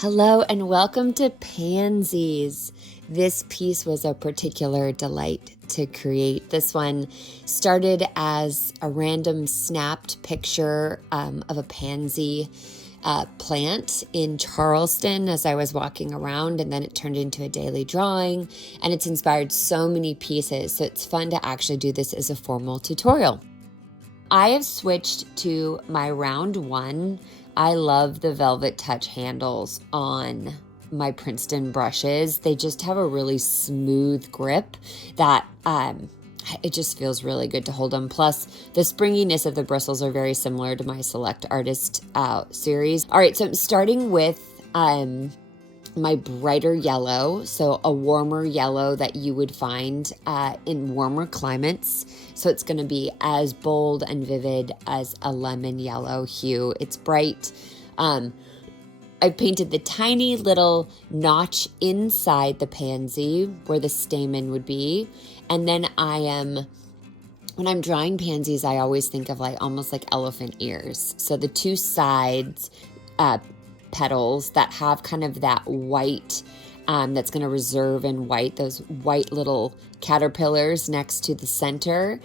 Hello and welcome to Pansies. This piece was a particular delight to create. This one started as a random snapped picture of a pansy plant in Charleston as I was walking around, and then it turned into a daily drawing, and it's inspired so many pieces, so it's fun to actually do this as a formal tutorial. I have switched to my round one. I love the Velvetouch handles on my Princeton brushes. They just have a really smooth grip that it just feels really good to hold them. Plus, the springiness of the bristles are very similar to my Select Artist series. All right, so I'm starting with my brighter yellow, so a warmer yellow that you would find in warmer climates. So it's going to be as bold and vivid as a lemon yellow hue. It's bright. I've painted the tiny little notch inside the pansy where the stamen would be. And then when I'm drawing pansies, I always think of almost like elephant ears. So the two sides, petals that have kind of that white, that's going to reserve in white, those white little caterpillars next to the center.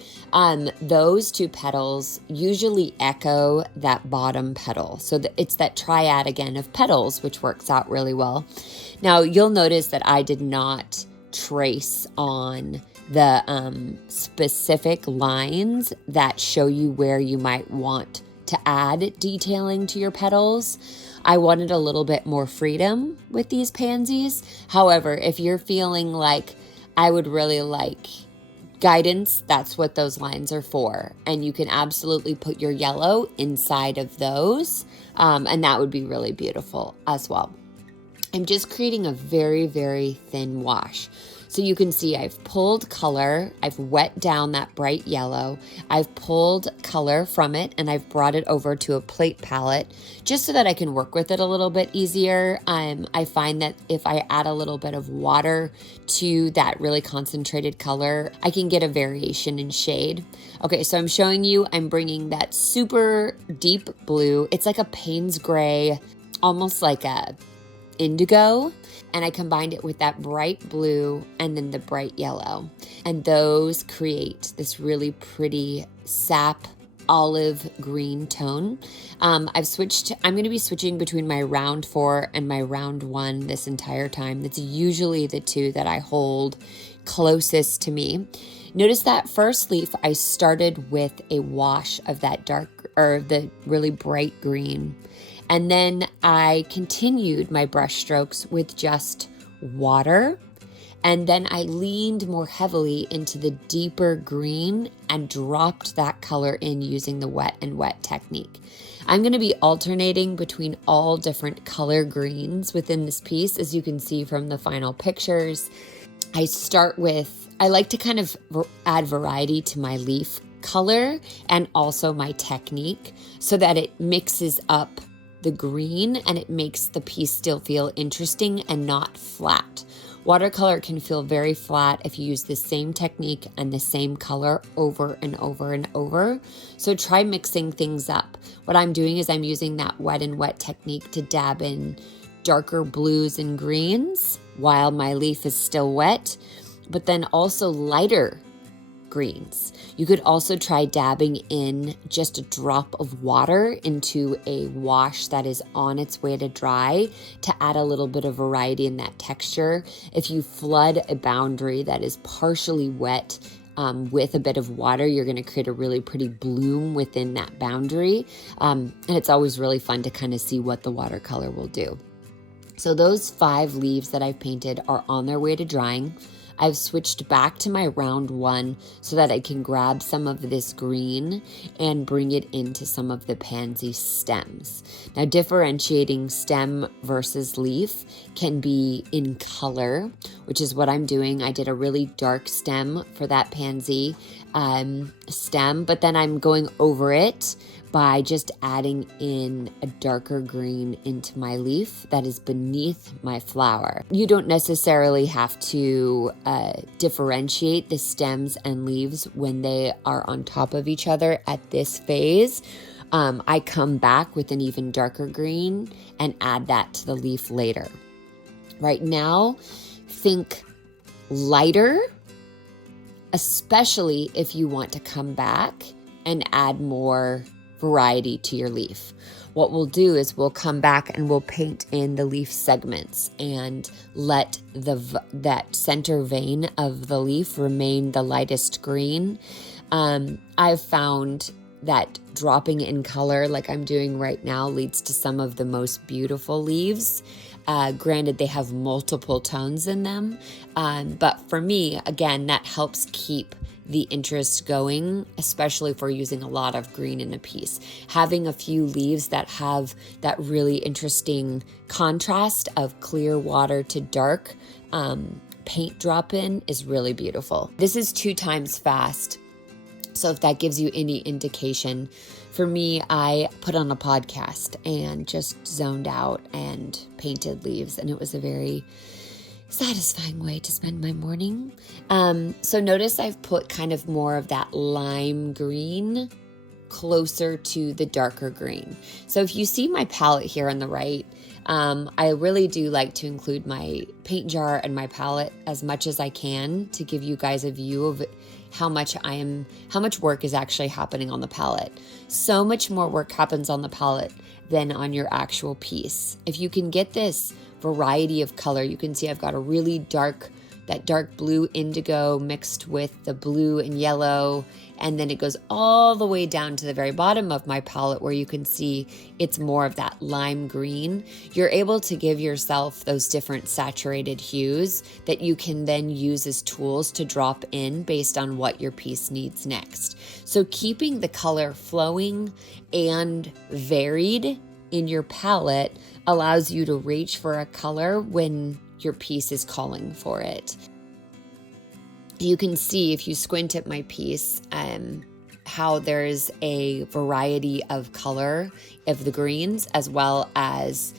Those two petals usually echo that bottom petal. So it's that triad again of petals, which works out really well. Now you'll notice that I did not trace on the specific lines that show you where you might want to add detailing to your petals. I wanted a little bit more freedom with these pansies. However, if you're feeling like I would really like guidance, that's what those lines are for. And you can absolutely put your yellow inside of those, and that would be really beautiful as well. I'm just creating a very, very thin wash. So you can see I've pulled color, I've wet down that bright yellow, I've pulled color from it, and I've brought it over to a plate palette just so that I can work with it a little bit easier. I find that if I add a little bit of water to that really concentrated color, I can get a variation in shade. Okay, so I'm showing you, I'm bringing that super deep blue. It's like a Payne's gray, almost like a indigo, and I combined it with that bright blue and then the bright yellow, and those create this really pretty sap olive green tone. I'm going to be switching between my round 4 and my round 1 this entire time. That's usually the two that I hold closest to me. Notice that first leaf, I started with a wash of that the really bright green. And then I continued my brush strokes with just water. And then I leaned more heavily into the deeper green and dropped that color in using the wet and wet technique. I'm going to be alternating between all different color greens within this piece, as you can see from the final pictures. I like to kind of add variety to my leaf color and also my technique so that it mixes up the green and it makes the piece still feel interesting and not flat. Watercolor can feel very flat if you use the same technique and the same color over and over and over. So try mixing things up. What I'm doing is I'm using that wet and wet technique to dab in darker blues and greens while my leaf is still wet, but then also lighter greens. You could also try dabbing in just a drop of water into a wash that is on its way to dry to add a little bit of variety in that texture. If you flood a boundary that is partially wet with a bit of water, you're going to create a really pretty bloom within that boundary. And it's always really fun to kind of see what the watercolor will do. So those 5 leaves that I've painted are on their way to drying. I've switched back to my round 1 so that I can grab some of this green and bring it into some of the pansy stems. Now, differentiating stem versus leaf can be in color, which is what I'm doing. I did a really dark stem for that pansy stem, but then I'm going over it by just adding in a darker green into my leaf that is beneath my flower. You don't necessarily have to differentiate the stems and leaves when they are on top of each other at this phase. I come back with an even darker green and add that to the leaf later. Right now, think lighter, especially if you want to come back and add more variety to your leaf. What we'll do is we'll come back and we'll paint in the leaf segments and let that center vein of the leaf remain the lightest green. I've found that dropping in color like I'm doing right now leads to some of the most beautiful leaves. Granted, they have multiple tones in them, but for me, again, that helps keep the interest going, especially if we're using a lot of green in a piece. Having a few leaves that have that really interesting contrast of clear water to dark paint drop in is really beautiful. This is 2 times fast. So if that gives you any indication, for me, I put on a podcast and just zoned out and painted leaves, and it was a very satisfying way to spend my morning. So notice I've put kind of more of that lime green closer to the darker green. So if you see my palette here on the right, I really do like to include my paint jar and my palette as much as I can to give you guys a view of how much work is actually happening on the palette. So much more work happens on the palette than on your actual piece. If you can get this variety of color, you can see I've got a really dark blue indigo mixed with the blue and yellow, and then it goes all the way down to the very bottom of my palette where you can see it's more of that lime green. You're able to give yourself those different saturated hues that you can then use as tools to drop in based on what your piece needs next. So keeping the color flowing and varied in your palette allows you to reach for a color when your piece is calling for it. You can see if you squint at my piece how there's a variety of color of the greens as well as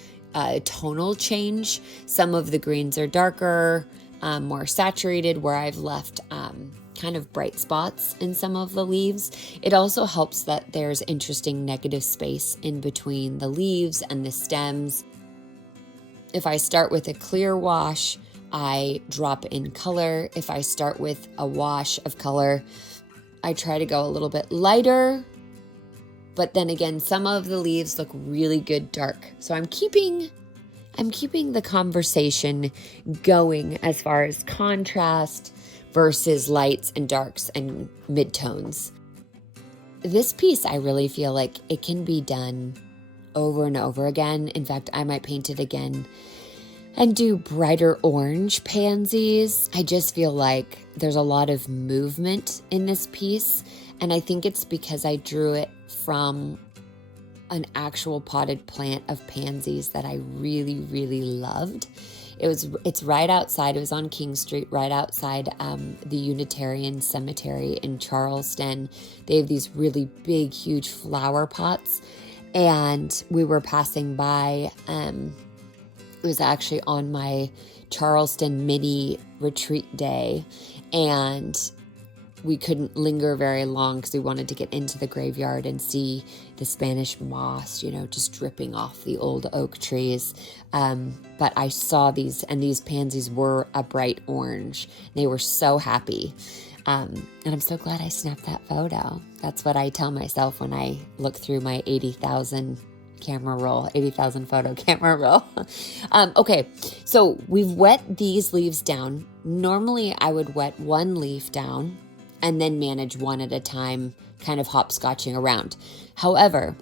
tonal change. Some of the greens are darker, more saturated, where I've left kind of bright spots in some of the leaves. It also helps that there's interesting negative space in between the leaves and the stems. If I start with a clear wash, I drop in color. If I start with a wash of color, I try to go a little bit lighter. But then again, some of the leaves look really good dark. So I'm keeping the conversation going as far as contrast versus lights and darks and midtones. This piece, I really feel like it can be done over and over again. In fact, I might paint it again and do brighter orange pansies. I just feel like there's a lot of movement in this piece, and I think it's because I drew it from an actual potted plant of pansies that I really, really loved. It's right outside. It was on King Street, right outside the Unitarian Cemetery in Charleston. They have these really big, huge flower pots, and we were passing by. It was actually on my Charleston mini retreat day, and we couldn't linger very long because we wanted to get into the graveyard and see the Spanish moss, just dripping off the old oak trees. But I saw these, and these pansies were a bright orange. They were so happy. And I'm so glad I snapped that photo. That's what I tell myself when I look through my 80,000 photo camera roll. Okay, so we've wet these leaves down. Normally I would wet one leaf down and then manage one at a time, kind of hopscotching around. However,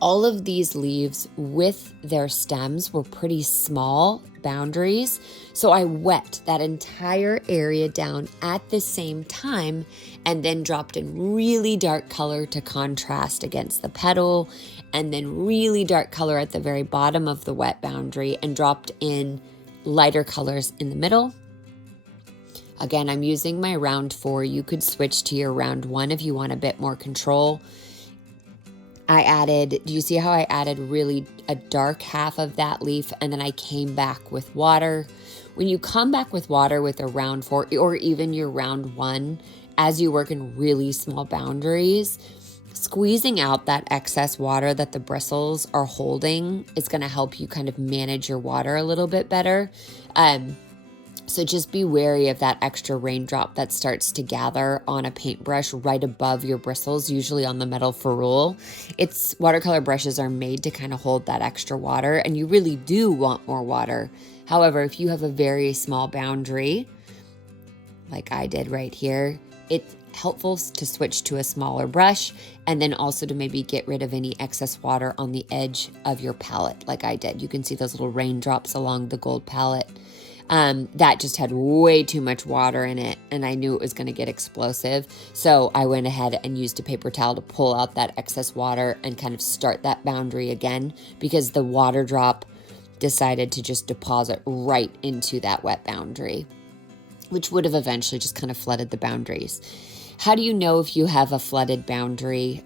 all of these leaves with their stems were pretty small boundaries, so I wet that entire area down at the same time and then dropped in really dark color to contrast against the petal, and then really dark color at the very bottom of the wet boundary and dropped in lighter colors in the middle. Again, I'm using my round 4. You could switch to your round 1 if you want a bit more control. Do you see how I added really a dark half of that leaf and then I came back with water? When you come back with water with a round 4 or even your round 1, as you work in really small boundaries, Squeezing out that excess water that the bristles are holding is going to help you kind of manage your water a little bit better. So just be wary of that extra raindrop that starts to gather on a paintbrush right above your bristles, usually on the metal ferrule. Watercolor brushes are made to kind of hold that extra water, and you really do want more water. However, if you have a very small boundary, like I did right here, it's helpful to switch to a smaller brush, and then also to maybe get rid of any excess water on the edge of your palette like I did. You can see those little raindrops along the gold palette. That just had way too much water in it, and I knew it was going to get explosive. So I went ahead and used a paper towel to pull out that excess water and kind of start that boundary again, because the water drop decided to just deposit right into that wet boundary, which would have eventually just kind of flooded the boundaries. How do you know if you have a flooded boundary?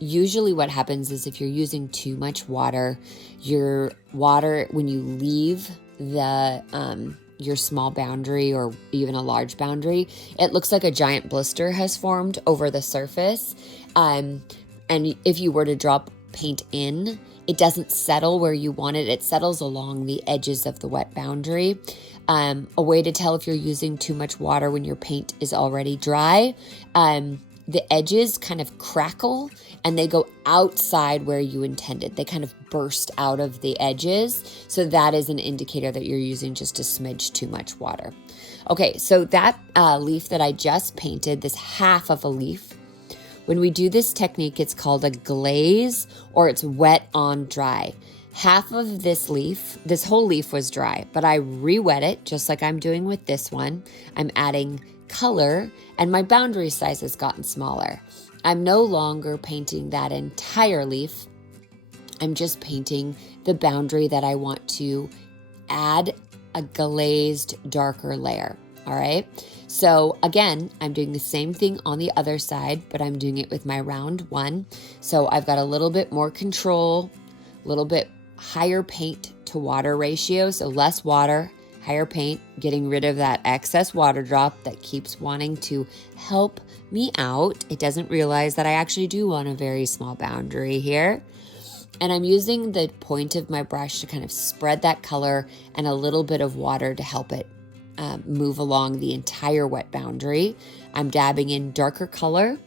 Usually what happens is if you're using too much water, your water, when you leave your small boundary or even a large boundary, it looks like a giant blister has formed over the surface. And if you were to drop paint in, it doesn't settle where you want it. It settles along the edges of the wet boundary. A way to tell if you're using too much water when your paint is already dry, the edges kind of crackle and they go outside where you intended. They kind of burst out of the edges. So that is an indicator that you're using just a smidge too much water. Okay, so that leaf that I just painted, this half of a leaf, when we do this technique, it's called a glaze, or it's wet on dry. Half of this whole leaf was dry, but I re-wet it just like I'm doing with this one. I'm adding color, and my boundary size has gotten smaller. I'm no longer painting that entire leaf. I'm just painting the boundary that I want to add a glazed darker layer. All right. So again, I'm doing the same thing on the other side, but I'm doing it with my round one. So I've got a little bit more control, a little bit higher paint to water ratio. So less water, higher paint, getting rid of that excess water drop that keeps wanting to help me out. It doesn't realize that I actually do want a very small boundary here. And I'm using the point of my brush to kind of spread that color and a little bit of water to help it move along the entire wet boundary. I'm dabbing in darker color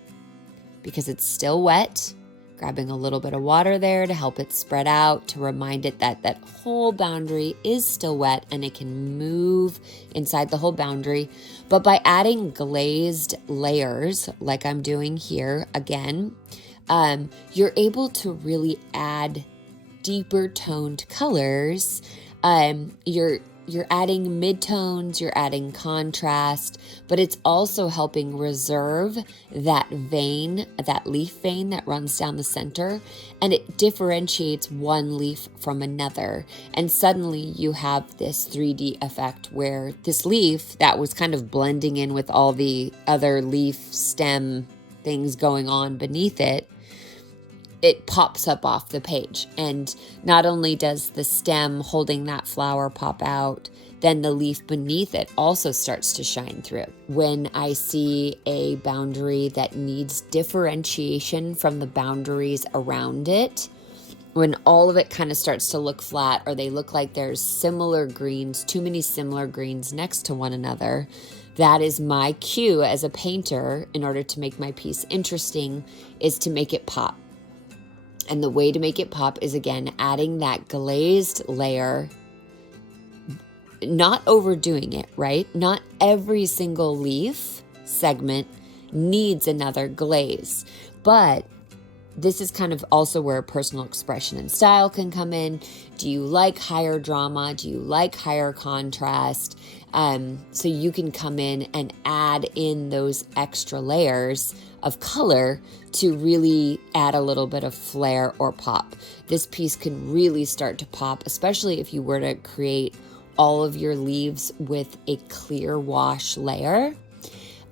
because it's still wet, grabbing a little bit of water there to help it spread out, to remind it that that whole boundary is still wet and it can move inside the whole boundary. But by adding glazed layers, like I'm doing here again, you're able to really add deeper toned colors. You're adding midtones, you're adding contrast, but it's also helping reserve that vein, that leaf vein that runs down the center, and it differentiates one leaf from another. And suddenly you have this 3D effect where this leaf that was kind of blending in with all the other leaf stem things going on beneath it, it pops up off the page. And not only does the stem holding that flower pop out, then the leaf beneath it also starts to shine through. When I see a boundary that needs differentiation from the boundaries around it, when all of it kind of starts to look flat, or they look like there's similar greens, too many similar greens next to one another, that is my cue as a painter, in order to make my piece interesting, is to make it pop. And the way to make it pop is, again, adding that glazed layer, not overdoing it, right? Not every single leaf segment needs another glaze, but this is kind of also where personal expression and style can come in. Do you like higher drama? Do you like higher contrast? So you can come in and add in those extra layers of color to really add a little bit of flair or pop. This piece can really start to pop, especially if you were to create all of your leaves with a clear wash layer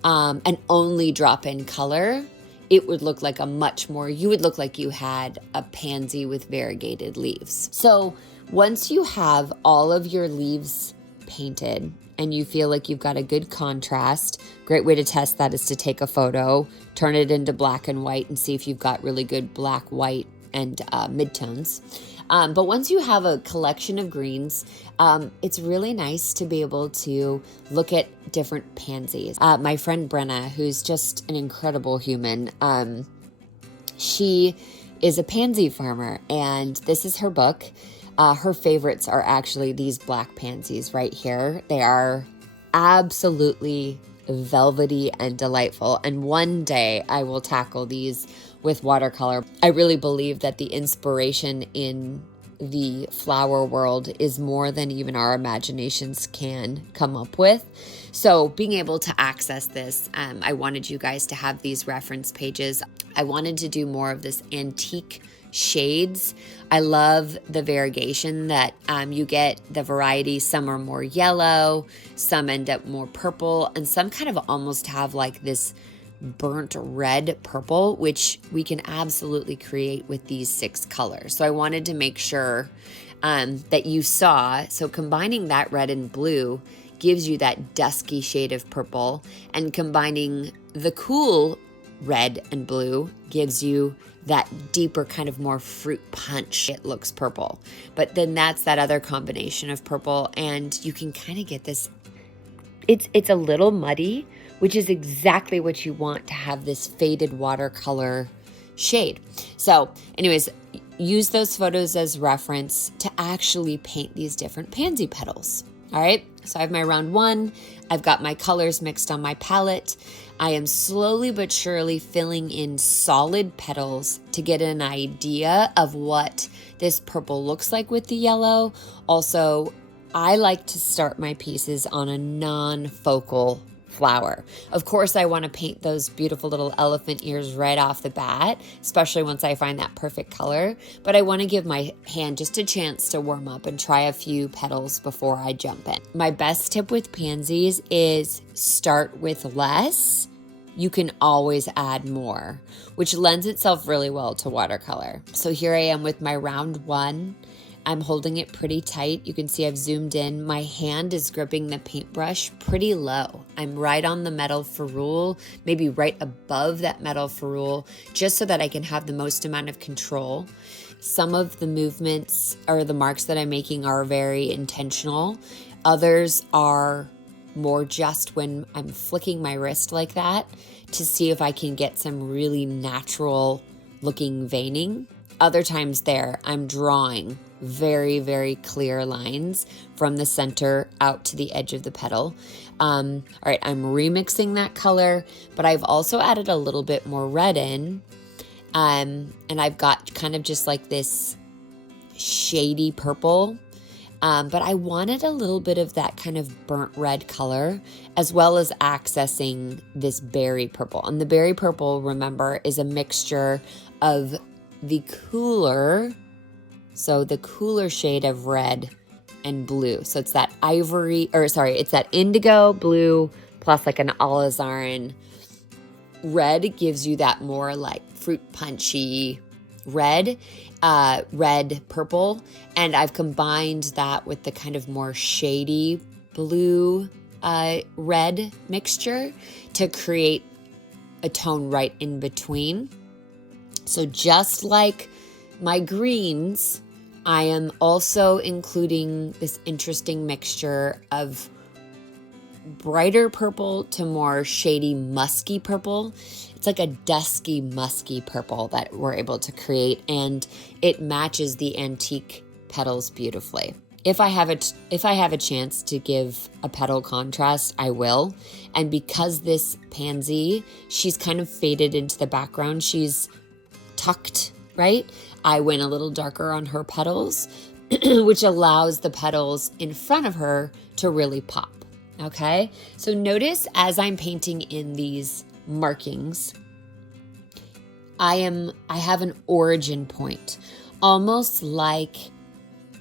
and only drop in color. It would look like you would look like you had a pansy with variegated leaves. So once you have all of your leaves painted and you feel like you've got a good contrast, great way to test that is to take a photo, turn it into black and white, and see if you've got really good black, white, and midtones. But once you have a collection of greens, it's really nice to be able to look at different pansies. My friend Brenna, who's just an incredible human, she is a pansy farmer, and this is her book. Her favorites are actually these black pansies right here. They are absolutely velvety and delightful, and one day I will tackle these with watercolor. I really believe that the inspiration in the flower world is more than even our imaginations can come up with. So being able to access this, I wanted you guys to have these reference pages. I wanted to do more of this antique shades. I love the variegation that you get, the variety. Some are more yellow, some end up more purple, and some kind of almost have like this burnt red purple, which we can absolutely create with these 6 colors. So I wanted to make sure that you saw, so combining that red and blue gives you that dusky shade of purple, and combining the cool red and blue gives you that deeper kind of more fruit punch. It looks purple, but then that's that other combination of purple, and you can kind of get this, it's a little muddy, which is exactly what you want to have this faded watercolor shade. So anyways, use those photos as reference to actually paint these different pansy petals. All right, so I have my round 1. I've got my colors mixed on my palette. I am slowly but surely filling in solid petals to get an idea of what this purple looks like with the yellow. Also, I like to start my pieces on a non-focal flower. Of course, I want to paint those beautiful little elephant ears right off the bat, especially once I find that perfect color. But I want to give my hand just a chance to warm up and try a few petals before I jump in. My best tip with pansies is start with less. You can always add more, which lends itself really well to watercolor. So here I am with my round 1. I'm holding it pretty tight. You can see I've zoomed in. My hand is gripping the paintbrush pretty low. I'm right on the metal ferrule, maybe right above that metal ferrule, just so that I can have the most amount of control. Some of the movements or the marks that I'm making are very intentional. Others are more just when I'm flicking my wrist like that to see if I can get some really natural looking veining. Other times there, I'm drawing very, very clear lines from the center out to the edge of the petal. All right, I'm remixing that color, but I've also added a little bit more red in. And I've got kind of just like this shady purple. But I wanted a little bit of that kind of burnt red color, as well as accessing this berry purple. And the berry purple, remember, is a mixture of the cooler shade of red and blue. So it's that it's that indigo blue plus like an alizarin red gives you that more like fruit punchy red purple. And I've combined that with the kind of more shady blue red mixture to create a tone right in between. So just like my greens, I am also including this interesting mixture of brighter purple to more shady musky purple. It's like a dusky musky purple that we're able to create, and it matches the antique petals beautifully. If I have a chance to give a petal contrast, I will. And because this pansy, she's kind of faded into the background, she's tucked, right? I went a little darker on her petals, which allows the petals in front of her to really pop, okay? So notice as I'm painting in these markings, I have an origin point, almost like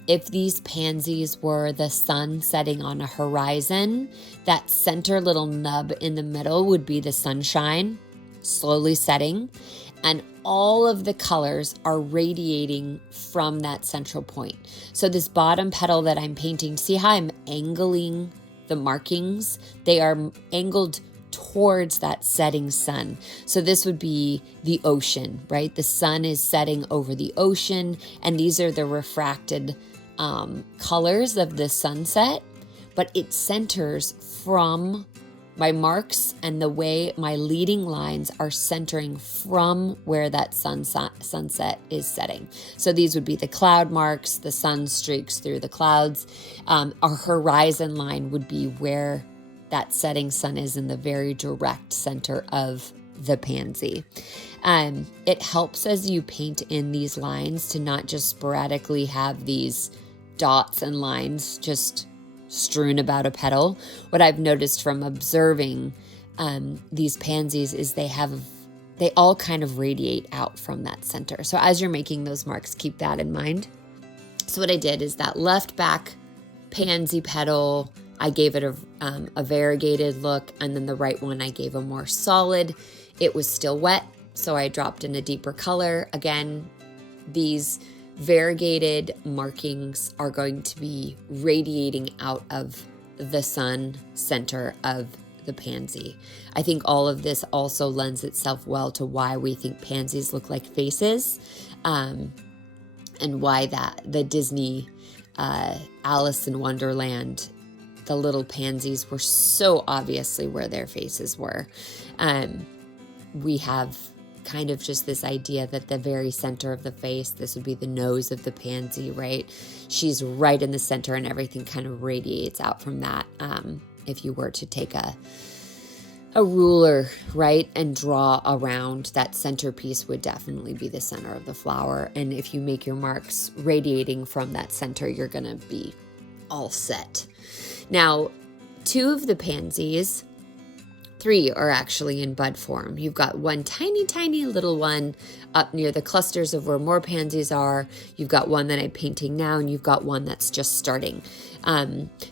if these pansies were the sun setting on a horizon, that center little nub in the middle would be the sunshine slowly setting. And all of the colors are radiating from that central point. So this bottom petal that I'm painting, see how I'm angling the markings? They are angled towards that setting sun. So this would be the ocean, right? The sun is setting over the ocean, and these are the refracted colors of the sunset, but it centers from my marks, and the way my leading lines are centering from where that sunset is setting. So these would be the cloud marks, the sun streaks through the clouds. Our horizon line would be where that setting sun is in the very direct center of the pansy. It helps as you paint in these lines to not just sporadically have these dots and lines just strewn about a petal. What I've noticed from observing these pansies is they all kind of radiate out from that center. So as you're making those marks, keep that in mind. So what I did is that left back pansy petal, I gave it a variegated look, and then the right one I gave a more solid. It was still wet, so I dropped in a deeper color. Again, these variegated markings are going to be radiating out of the sun center of the pansy. I think all of this also lends itself well to why we think pansies look like faces, and why that the Disney Alice in Wonderland, the little pansies were so obviously where their faces were. We have kind of just this idea that the very center of the face, this would be the nose of the pansy, right? She's right in the center, and everything kind of radiates out from that. If you were to take a ruler, right, and draw around, that centerpiece would definitely be the center of the flower. And if you make your marks radiating from that center, you're going to be all set. Now, 2 of the pansies, 3 are actually in bud form. You've got one tiny, tiny little one up near the clusters of where more pansies are. You've got one that I'm painting now, and you've got one that's just starting.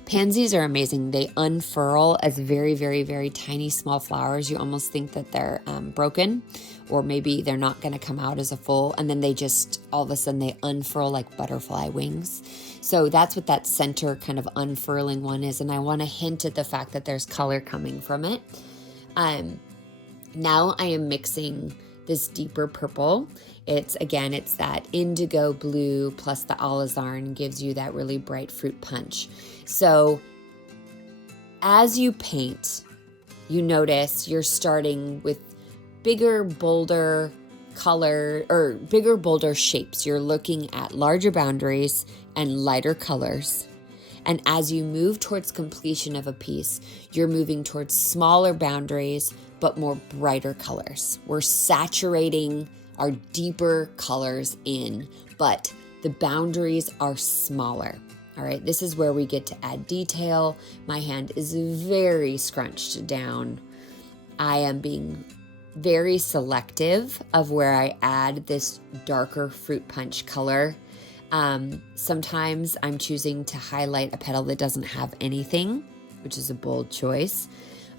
Pansies are amazing. They unfurl as very, very, very tiny, small flowers. You almost think that they're broken, or maybe they're not going to come out as a full, and then they just, all of a sudden, they unfurl like butterfly wings. So that's what that center kind of unfurling one is, and I want to hint at the fact that there's color coming from it. Now I am mixing this deeper purple. It's that indigo blue plus the alizarin gives you that really bright fruit punch. So as you paint, you notice you're starting with bigger, bolder color, or bigger, bolder shapes. You're looking at larger boundaries and lighter colors. And as you move towards completion of a piece, you're moving towards smaller boundaries, but more brighter colors. We're saturating our deeper colors in, but the boundaries are smaller. All right, this is where we get to add detail. My hand is very scrunched down. I am being very selective of where I add this darker fruit punch color. Sometimes I'm choosing to highlight a petal that doesn't have anything, which is a bold choice.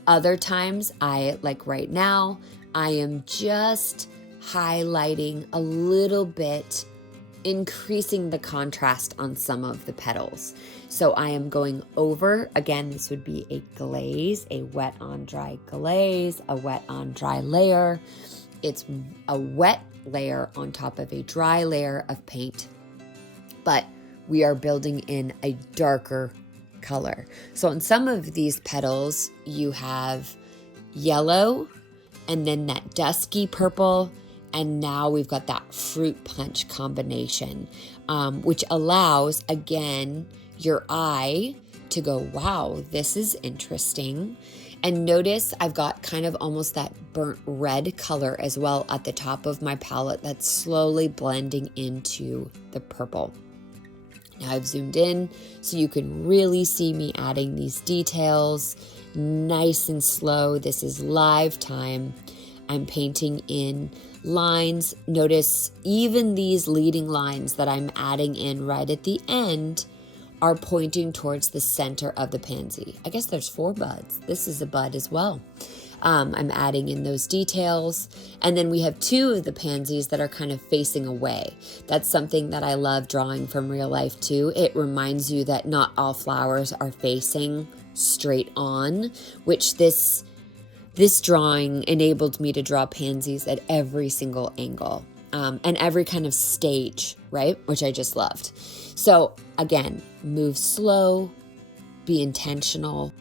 Other times, like right now, I am just highlighting a little bit, increasing the contrast on some of the petals. So I am going over, again, this would be a glaze, a wet on dry glaze, a wet on dry layer. It's a wet layer on top of a dry layer of paint, but we are building in a darker color. So on some of these petals, you have yellow, and then that dusky purple, and now we've got that fruit punch combination, which allows, again, your eye to go, wow, this is interesting. And notice I've got kind of almost that burnt red color as well at the top of my palette that's slowly blending into the purple. Now I've zoomed in so you can really see me adding these details nice and slow. This is live time. I'm painting in lines. Notice even these leading lines that I'm adding in right at the end are pointing towards the center of the pansy. I guess there's 4 buds. This is a bud as well. I'm adding in those details. And then we have two of the pansies that are kind of facing away. That's something that I love drawing from real life too. It reminds you that not all flowers are facing straight on, which this drawing enabled me to draw pansies at every single angle. And every kind of stage, right? Which I just loved. So again, move slow, be intentional.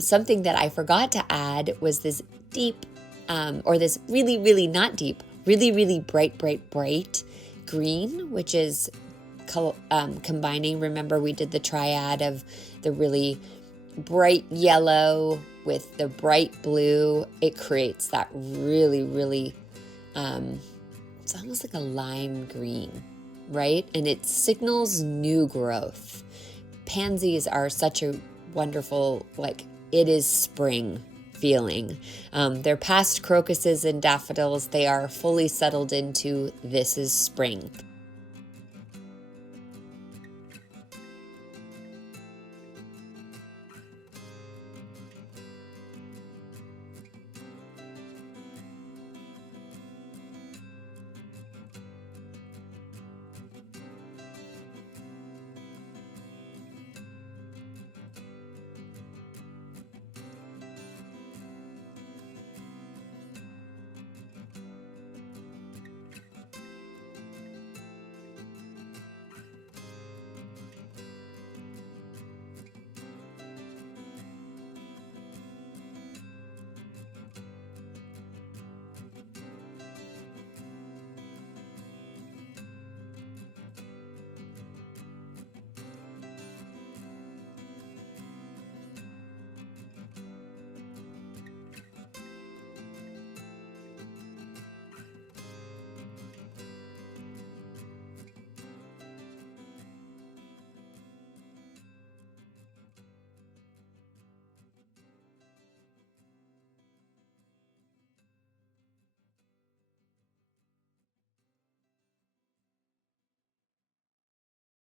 Something that I forgot to add was this deep, or this really, really not deep, really, really bright, bright, bright green, which is combining. Remember, we did the triad of the really bright yellow with the bright blue. It creates that really, really, it's almost like a lime green, right? And it signals new growth. Pansies are such a wonderful, like, it is spring feeling. They're past crocuses and daffodils. They are fully settled into this is spring.